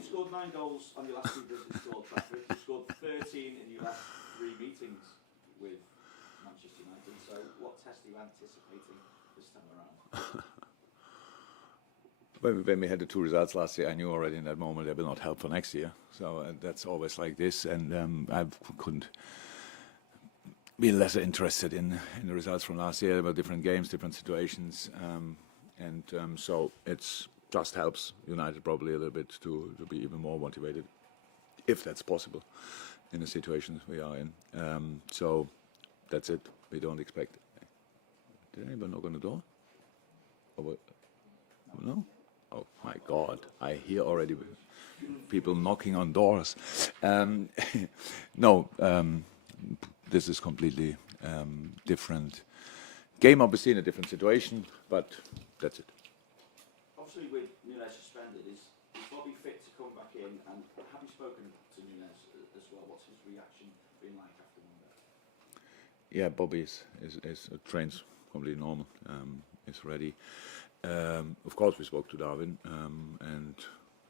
You scored 9 goals on your last 2 visits to Old Trafford. You scored 13 in your last 3 meetings with Manchester United. So, what test are you anticipating this time around? When we had the 2 results last year, I knew already in that moment they will not help for next year. So that's always like this, and I couldn't be less interested in the results from last year. There were different games, different situations, so it's just helps United probably a little bit to be even more motivated, if that's possible, in the situations we are in. So that's it. We don't expect. Did anyone knock on the door? Or what? No? Oh my God! I hear already people knocking on doors. No, this is completely different game. Obviously, in a different situation, but that's it. Obviously, with Nunez suspended, is Bobby fit to come back in? And have you spoken to Nunez as well? What's his reaction been like after Monday? Yeah, Bobby is trains completely normal. Is ready. Of course, we spoke to Darwin, and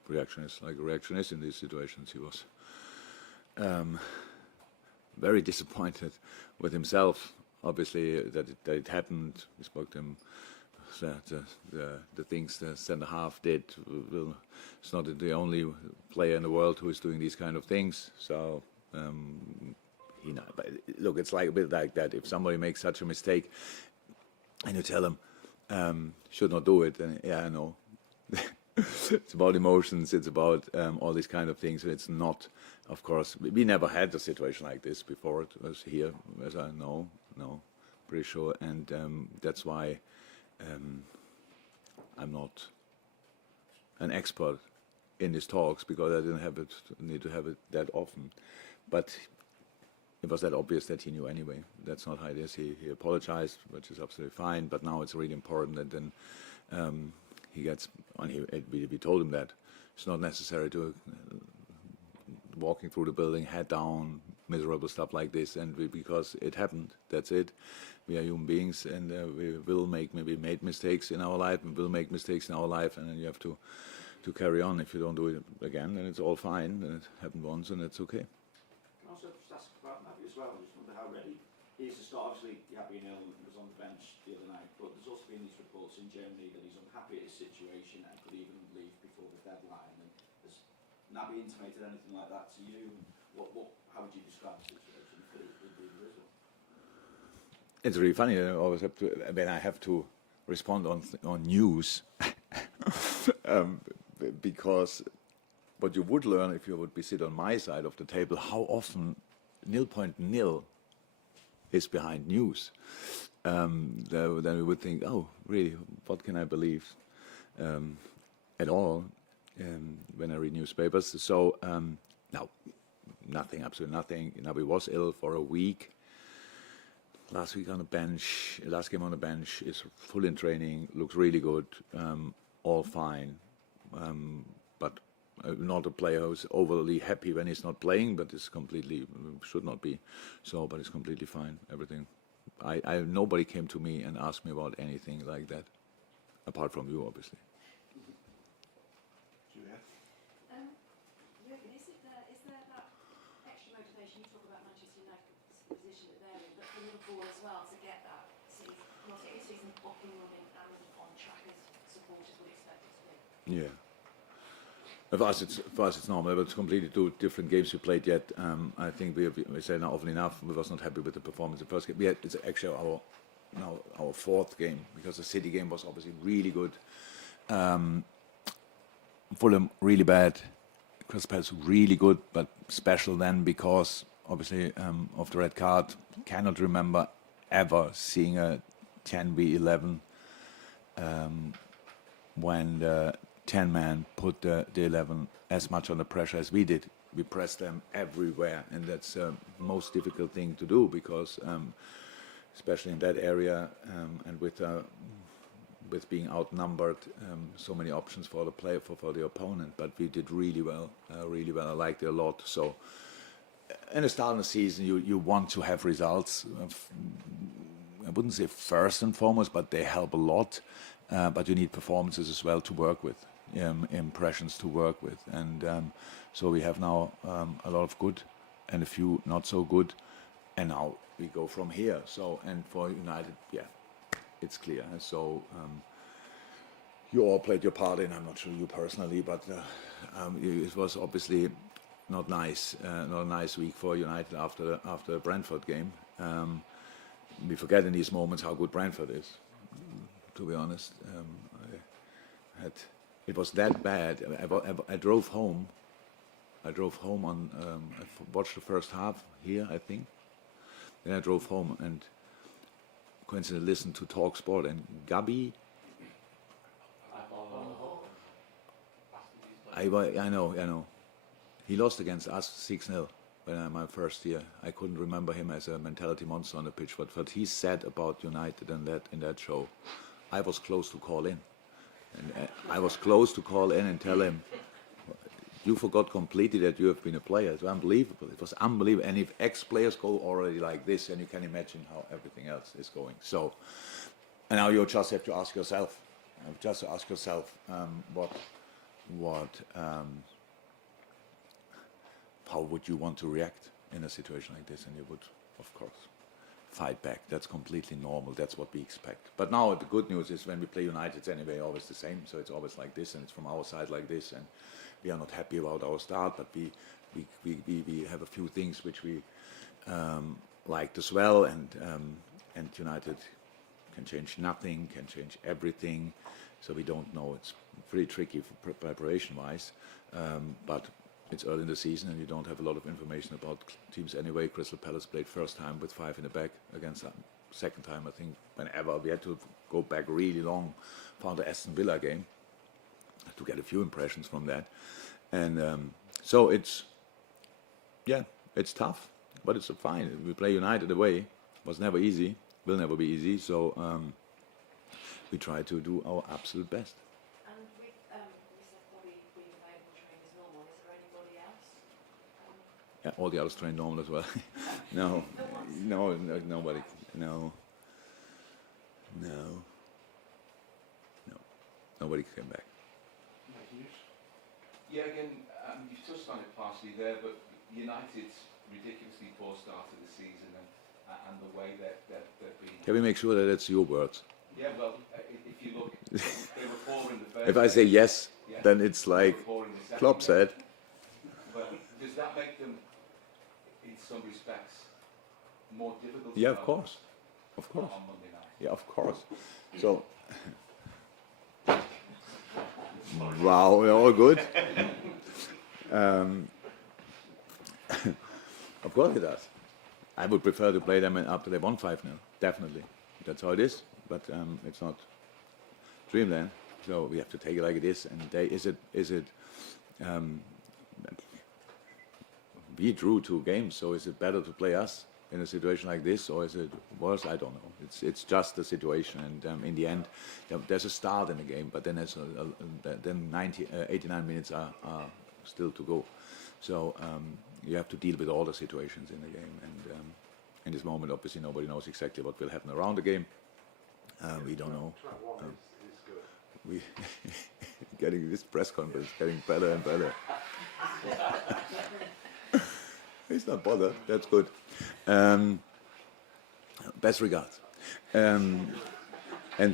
reaction is like a reaction is in these situations. He was very disappointed with himself. Obviously, that it happened. We spoke to him. The things the centre half did. It's not the only player in the world who is doing these kind of things. So but look, it's like a bit like that. If somebody makes such a mistake, and you tell them should not do it, then yeah, I know. It's about emotions. It's about all these kind of things. It's not, of course. We never had a situation like this before. It was here, as I know, pretty sure, and that's why. I'm not an expert in these talks because I didn't need to have it that often. But it was that obvious that he knew anyway. That's not how it is. He apologized, which is absolutely fine. But now it's really important that then he gets. We told him that it's not necessary to walking through the building head down, miserable stuff like this, and because it happened. That's it. We are human beings, and we will maybe made mistakes in our life, and will make mistakes in our life, and then you have to carry on. If you don't do it again, then it's all fine. Then it happened once, and it's okay. Can I also just ask about Naby as well? I just wonder how ready he is to start. Obviously, Gabby Agbonlahor was on the bench the other night, but there's also been these reports in Germany that he's unhappy at his situation and could even leave before the deadline. And has Naby intimated anything like that to you? How would you describe the situation if it really is? It's really funny. I always have to. When I have to respond on news, because what you would learn if you would be sit on my side of the table, how often 0.0 is behind news. Then we would think, oh, really? What can I believe at all when I read newspapers? So no, nothing, absolutely nothing. Naby was ill for a week. Last week on the bench, last game on the bench, is full in training, looks really good, all fine. But not a player who's overly happy when he's not playing, but is completely, should not be. So, but it's completely fine, everything. Nobody came to me and asked me about anything like that, apart from you, obviously. Jurgen, is there that extra motivation? You talk about Manchester United's position that they're in, but for Liverpool as well to get that season up and running and on track as supporters would expect it to be? Yeah. For us, it's normal. But it's completely 2 different games we played yet. I think we say now often enough. We was not happy with the performance in the first game. It's actually our 4th game because the City game was obviously really good. Fulham really bad. Crystal Palace really good, but special then because obviously of the red card. Cannot remember ever seeing a 10v11 when the 10-man put the 11 as much under pressure as we did. We pressed them everywhere, and that's the most difficult thing to do because, especially in that area, and with being outnumbered, so many options for the player for the opponent. But we did really well. I liked it a lot. So, in the start of the season, you want to have results. I wouldn't say first and foremost, but they help a lot. But you need performances as well to work with. impressions to work with, and so we have now a lot of good and a few not so good, and now we go from here. So, and for United, yeah, it's clear. So you all played your part in. I'm not sure you personally, but it was obviously not nice, not a nice week for United after the Brentford game. We forget in these moments how good Brentford is. To be honest, it was that bad. I drove home. I watched the first half here, I think. Then I drove home and coincidentally listened to talkSPORT, and Gabby. I know. He lost against us 6-0 when my first year. I couldn't remember him as a mentality monster on the pitch, but what he said about United in that show, I was close to call in. And I was close to call in and tell him, you forgot completely that you have been a player. It's unbelievable. It was unbelievable. And if ex-players go already like this, then you can imagine how everything else is going. So, and now you just have to ask yourself, how would you want to react in a situation like this? And you would, of course, fight back. That's completely normal. That's what we expect. But now the good news is when we play United, it's anyway always the same. So it's always like this, and it's from our side like this. And we are not happy about our start, but we have a few things which we liked as well. And United can change nothing, can change everything. So we don't know. It's pretty tricky for preparation-wise, but it's early in the season and you don't have a lot of information about teams anyway. Crystal Palace played first time with 5 in the back against second time, I think, whenever. We had to go back really long for the Aston Villa game to get a few impressions from that. And so it's tough, but it's fine. We play United away. It was never easy, will never be easy. So we try to do our absolute best. And with you said Bobby being available trained as normal, is there anybody else? Yeah, all the others train normal as well. No, nobody. No. Nobody came back. Yeah, again, you've touched on it partially there, but United's ridiculously poor start to the season and the way that they've been. Can we make sure that it's your words? Yeah, well, if you look, they were poor in the first. If I say yes, then it's like Klopp said. But does that make them, in some respects, more difficult? Yeah, of course. On Monday night. Yeah, of course. So, wow, we're all good. Of course it does. I would prefer to play them after they won 5-0, definitely. That's how it is, but it's not dreamland. So we have to take it like it is. And we drew 2 games, so is it better to play us in a situation like this, or is it worse? I don't know. It's just the situation, and in the end, there's a start in the game, but then then 89 minutes are still to go. So you have to deal with all the situations in the game, and in this moment, obviously, nobody knows exactly what will happen around the game. We don't know. We getting this press conference getting better and better. He's not bothered. That's good. Best regards. And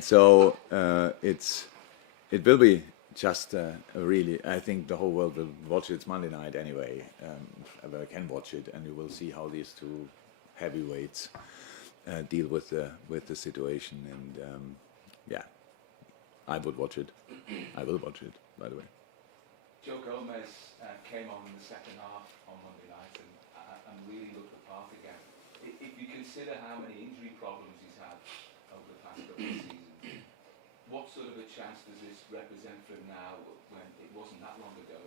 so it will be just really. I think the whole world will watch it. It's Monday night anyway. I can watch it, and you will see how these 2 heavyweights deal with the situation. And I would watch it. I will watch it. By the way. Joe Gomez came on in the second half on Monday night and really looked the part again. If you consider how many injury problems he's had over the past couple of seasons, what sort of a chance does this represent for him now when it wasn't that long ago?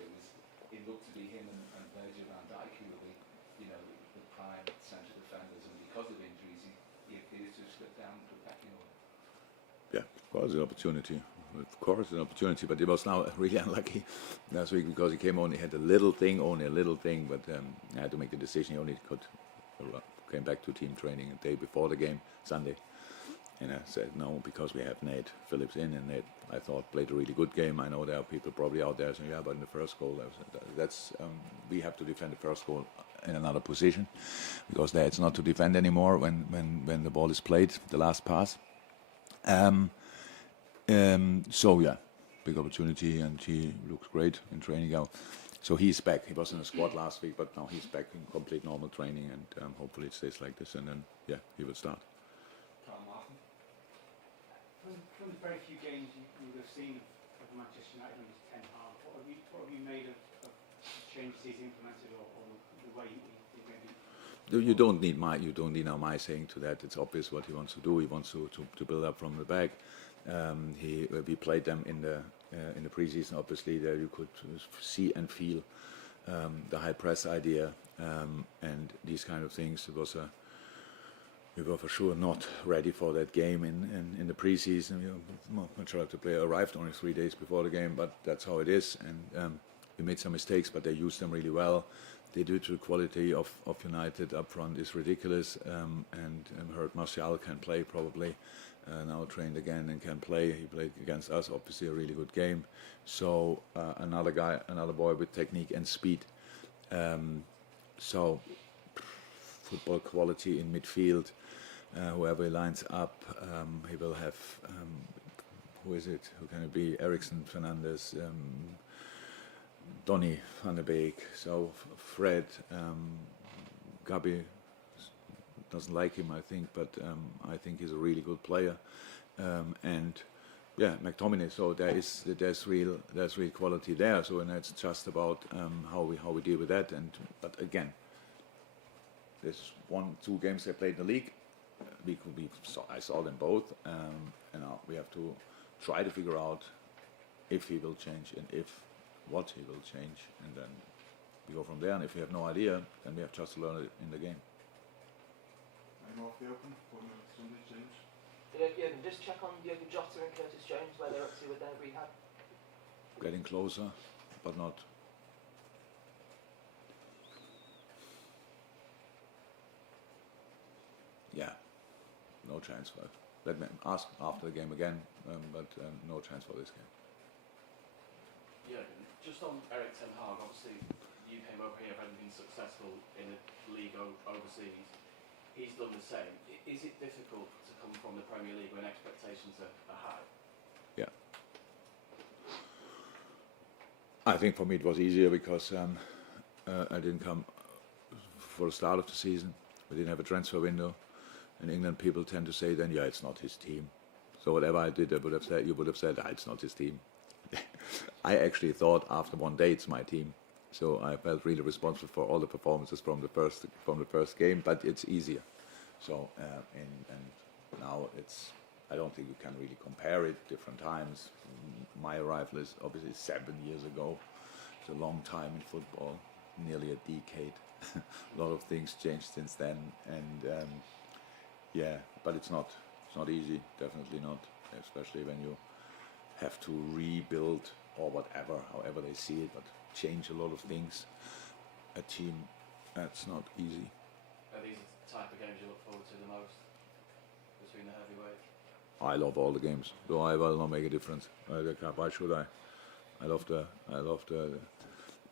It looked to be him and Virgil van Dijk who were the prime central defenders, and because of injuries he appears to have slipped down to the pecking order. Yeah, of course, an opportunity. Of course, an opportunity, but he was now really unlucky last week because he came on. He had only a little thing, but I had to make the decision. He only came back to team training a day before the game, Sunday, And I said no, because we have Nate Phillips in, and Nate, I thought, played a really good game. I know there are people probably out there saying, yeah, but in the first goal, that's we have to defend the first goal in another position, because there it's not to defend anymore when the ball is played, the last pass. So yeah, big opportunity, and he looks great in training now. So he's back. He was in the squad last week, but now he's back in complete normal training, and hopefully it stays like this, and then yeah, he will start. From the very few games you would have seen of Manchester United under Ten Hag, what have you made of changes he's implemented, or the way he maybe? You don't need my saying to that. It's obvious what he wants to do. He wants to build up from the back. We played them in the preseason. Obviously, there you could see and feel the high press idea and these kind of things. We were for sure not ready for that game in the preseason. Majority of the player arrived only 3 days before the game, but that's how it is. And we made some mistakes, but they used them really well. The individual quality of United up front is ridiculous. And heard Martial can play probably. Now trained again and can play. He played against us, obviously a really good game. So another boy with technique and speed. So football quality in midfield. Whoever he lines up, he will have. Who is it? Who can it be? Eriksen, Fernandes, Donny van der Beek. So Fred, Gabby doesn't like him, I think, but I think he's a really good player. And yeah, McTominay. So there's real quality there. So and it's just about how we deal with that. But again, there's 1-2 games they played in the league. I saw them both, and now we have to try to figure out if he will change and what he will change, and then we go from there. And if we have no idea, then we have just to learn it in the game. I'm off the open for Sunday, James. Jurgen, just check on Jurgen Jota and Curtis Jones, where they're up to with their rehab. Getting closer, but not. Yeah, no chance for it. Let me ask after the game again, but no chance for this game. Yeah, just on Erik Ten Hag, obviously you came over here having been successful in the league overseas. He's done the same. Is it difficult to come from the Premier League when expectations are high? Yeah. I think for me it was easier because I didn't come for the start of the season. We didn't have a transfer window. In England, people tend to say then, yeah, it's not his team. So whatever I did, you would have said, it's not his team. I actually thought after one day it's my team. So I felt really responsible for all the performances from the first game, but it's easier. So and now I don't think you can really compare it. Different times. My arrival is obviously 7 years ago. It's a long time in football, nearly a decade. A lot of things changed since then, and yeah, but it's not easy. Definitely not, especially when you have to rebuild or whatever, however they see it, but change a lot of things. A team, that's not easy. Are these the type of games you look forward to the most between the heavyweights? I love all the games, so I will not make a difference. Why should I? I love the.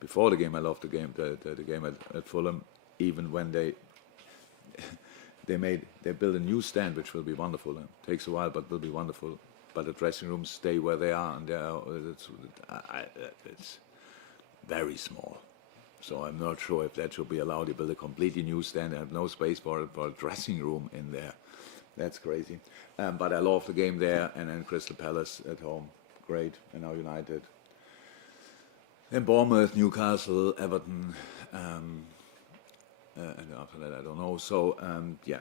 Before the game, I loved the game at Fulham. Even when they build a new stand, which will be wonderful. It takes a while, but will be wonderful. But the dressing rooms stay where they are, and it's very small. So I'm not sure if that should be allowed. They build a completely new stand and have no space for a dressing room in there. That's crazy. But I love the game there, and then Crystal Palace at home, great, and now United. And Bournemouth, Newcastle, Everton, and after that I don't know. So yeah,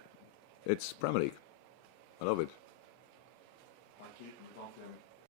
it's Premier League. I love it. Thank you. We're on to